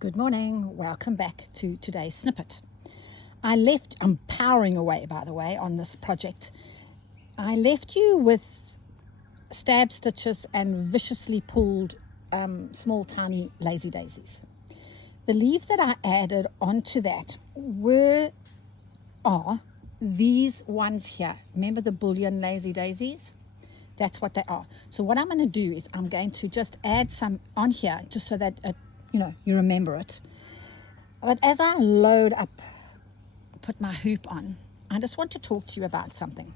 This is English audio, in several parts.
Good morning, welcome back to today's snippet. I'm powering away, by the way, on this project. I left you with stab stitches and viciously pulled small tiny lazy daisies. The leaves that I added onto that are these ones here. Remember the bullion lazy daisies? That's what they are. So what I'm going to do is I'm going to just add some on here just so that you remember it. But as I load up, put my hoop on, I just want to talk to you about something.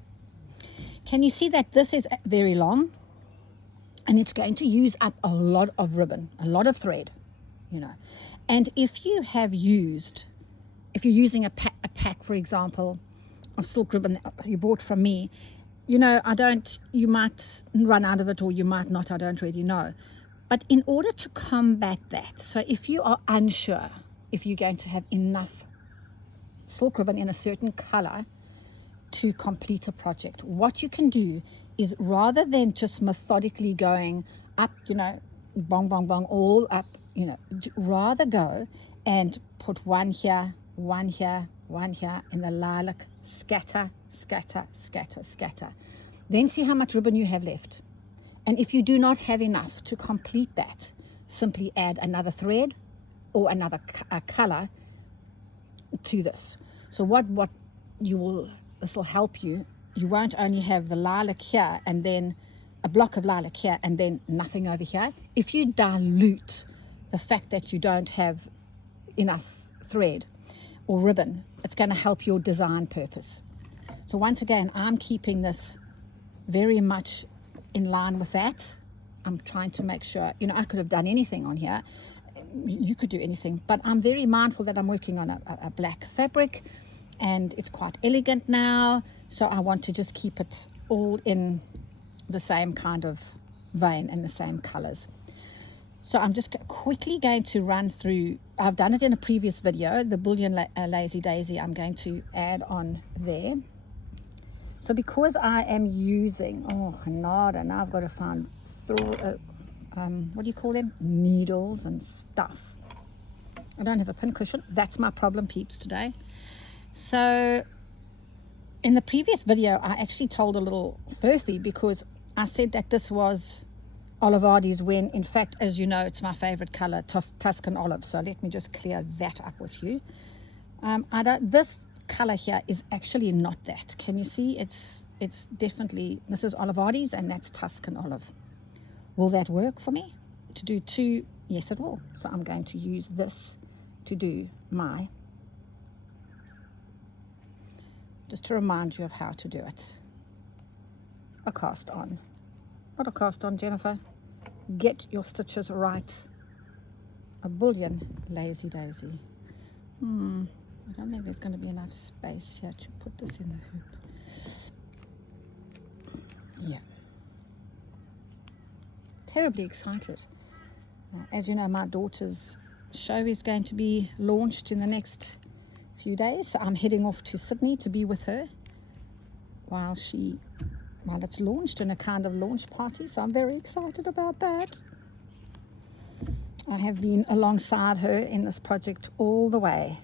Can you see that this is very long and it's going to use up a lot of ribbon, a lot of thread, and if you're using a pack, for example, of silk ribbon that you bought from me, you might run out of it or you might not, I don't really know. But in order to combat that, so if you are unsure if you're going to have enough silk ribbon in a certain color to complete a project, what you can do is, rather than just methodically going up, bong, bong, bong, all up, rather go and put one here, one here, one here in the lilac, scatter, scatter, scatter, scatter. Then see how much ribbon you have left. And if you do not have enough to complete that, simply add another thread or another color to this. So this will help you. You won't only have the lilac here and then a block of lilac here and then nothing over here. If you dilute the fact that you don't have enough thread or ribbon, it's going to help your design purpose. So once again, I'm keeping this very much in line with that. I'm trying to make sure, I could have done anything on here. You could do anything, but I'm very mindful that I'm working on a black fabric and it's quite elegant now. So I want to just keep it all in the same kind of vein and the same colors. So I'm just quickly going to run through, I've done it in a previous video, the bullion lazy daisy I'm going to add on there. So because I am using, now I've got to find, what do you call them? Needles and stuff. I don't have a pin cushion. That's my problem, peeps, today. So in the previous video, I actually told a little furphy because I said that this was Olivardi's, when in fact, as you know, it's my favorite color, Tuscan olive. So let me just clear that up with you. This color here is actually not that. Can you see? It's definitely, this is Olivardi's and that's Tuscan olive. Will that work for me to do two? Yes, it will. So I'm going to use this to do just to remind you of how to do it. A cast on. Not a cast on, Jennifer. Get your stitches right. A bullion lazy daisy. I don't think there's going to be enough space here to put this in the hoop. Yeah. Terribly excited. As you know, my daughter's show is going to be launched in the next few days. So I'm heading off to Sydney to be with her while it's launched in a kind of launch party. So I'm very excited about that. I have been alongside her in this project all the way.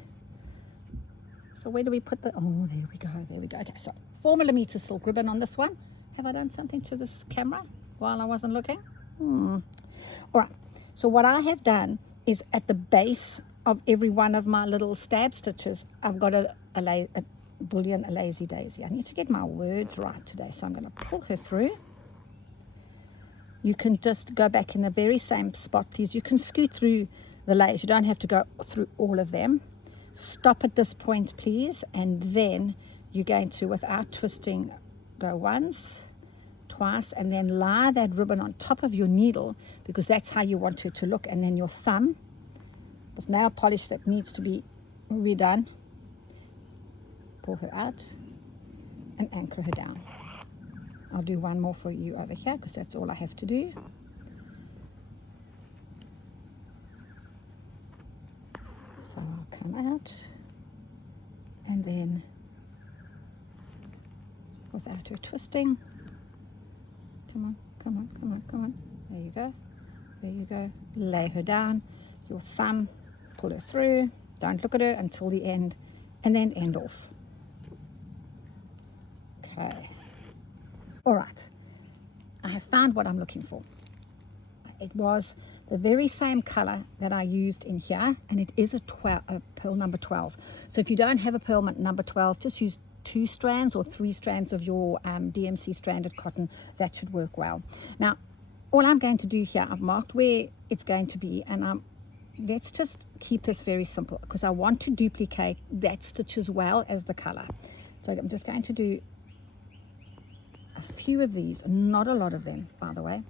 So where do we put there we go. Okay, so 4mm silk ribbon on this one. Have I done something to this camera while I wasn't looking? All right, so what I have done is at the base of every one of my little stab stitches, I've got a bullion lazy daisy. I need to get my words right today, so I'm going to pull her through. You can just go back in the very same spot, please. You can scoot through the layers. You don't have to go through all of them. Stop at this point, please, and then you're going to, without twisting, go once, twice, and then lie that ribbon on top of your needle, because that's how you want it to look. And then your thumb with nail polish that needs to be redone, pull her out and anchor her down. I'll do one more for you over here because that's all I have to do. So I'll come out and then, without her twisting, come on, come on, come on, come on. There you go. There you go. Lay her down. Your thumb pull her through, don't look at her until the end, and then end off. Okay, all right, I have found what I'm looking for. It was the very same color that I used in here, and it is a pearl number 12. So if you don't have a pearl number 12, just use 2 strands or 3 strands of your DMC stranded cotton. That should work well. Now, all I'm going to do here, I've marked where it's going to be, and let's just keep this very simple because I want to duplicate that stitch as well as the color. So I'm just going to do a few of these, not a lot of them, by the way.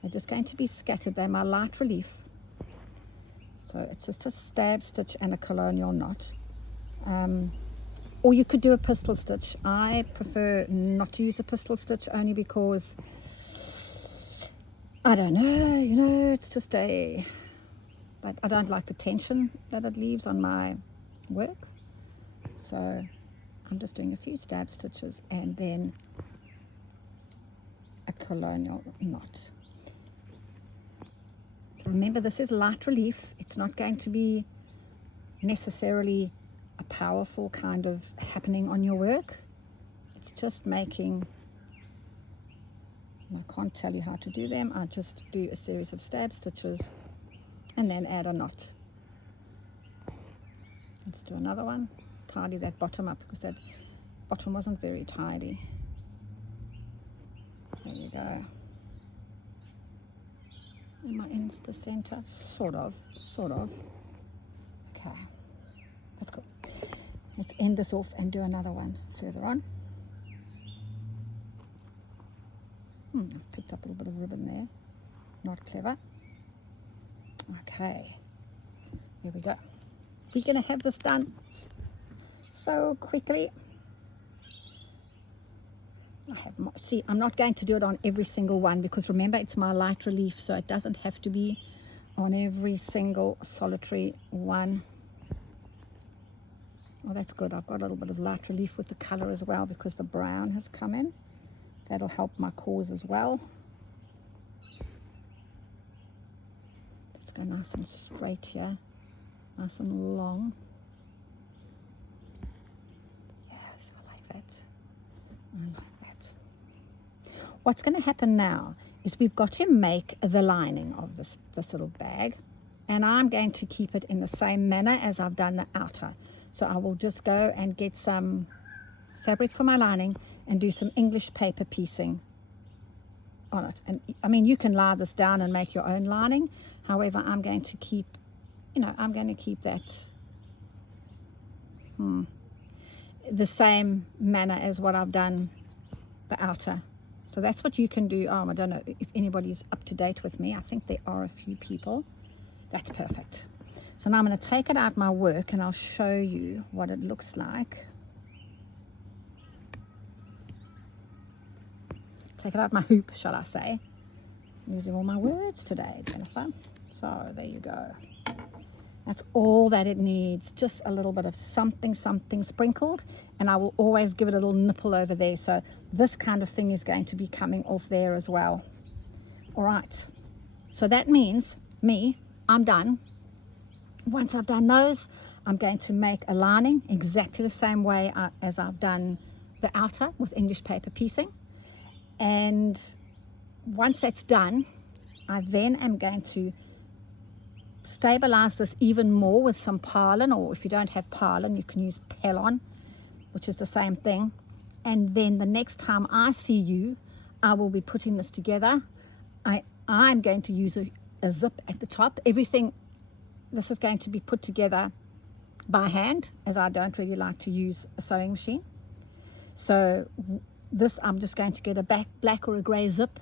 They're just going to be scattered. They're my light relief. So it's just a stab stitch and a colonial knot. Or you could do a pistol stitch. I prefer not to use a pistol stitch only because, I don't know, you know, it's just I don't like the tension that it leaves on my work. So I'm just doing a few stab stitches and then a colonial knot. Remember, this is light relief. It's not going to be necessarily a powerful kind of happening on your work. It's just making, and I can't tell you how to do them. I just do a series of stab stitches and then add a knot. Let's do another one. Tidy that bottom up because that bottom wasn't very tidy. There you go. Am I in the center? Sort of. Okay, that's good. Let's end this off and do another one further on. I've picked up a little bit of ribbon there. Not clever. Okay, here we go. We're going to have this done so quickly. See, I'm not going to do it on every single one because remember, it's my light relief, so it doesn't have to be on every single solitary one. Oh, that's good. I've got a little bit of light relief with the color as well because the brown has come in. That'll help my cause as well. Let's go nice and straight here, nice and long. Yes, I like that. I like that. What's going to happen now is we've got to make the lining of this little bag, and I'm going to keep it in the same manner as I've done the outer. So I will just go and get some fabric for my lining and do some English paper piecing on it. And I mean, you can lie this down and make your own lining. However, I'm going to keep, you know, I'm going to keep that the same manner as what I've done the outer. So that's what you can do. I don't know if anybody's up to date with me. I think there are a few people. That's perfect. So now I'm going to take it out my work and I'll show you what it looks like. Take it out my hoop, shall I say. I'm using all my words today, Jennifer. So there you go. That's all that it needs. Just a little bit of something sprinkled, and I will always give it a little nipple over there. So this kind of thing is going to be coming off there as well. All right. So that means I'm done. Once I've done those, I'm going to make a lining exactly the same way as I've done the outer with English paper piecing. And once that's done, I then am going to stabilize this even more with some Parlin, or if you don't have Parlin, you can use Pellon, which is the same thing. And then the next time I see you, I will be putting this together. I'm going to use a zip at the top. Everything, this is going to be put together by hand, as I don't really like to use a sewing machine. So this, I'm just going to get a black or a gray zip,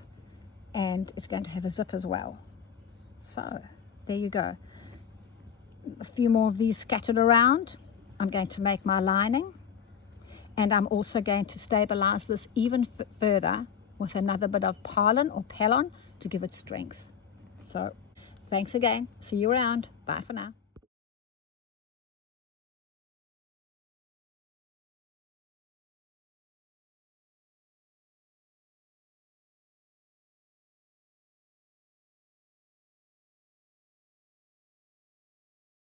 and it's going to have a zip as well. So there you go. A few more of these scattered around. I'm going to make my lining, and I'm also going to stabilize this even further with another bit of Parlin or Pellon to give it strength. So thanks again. See you around. Bye for now.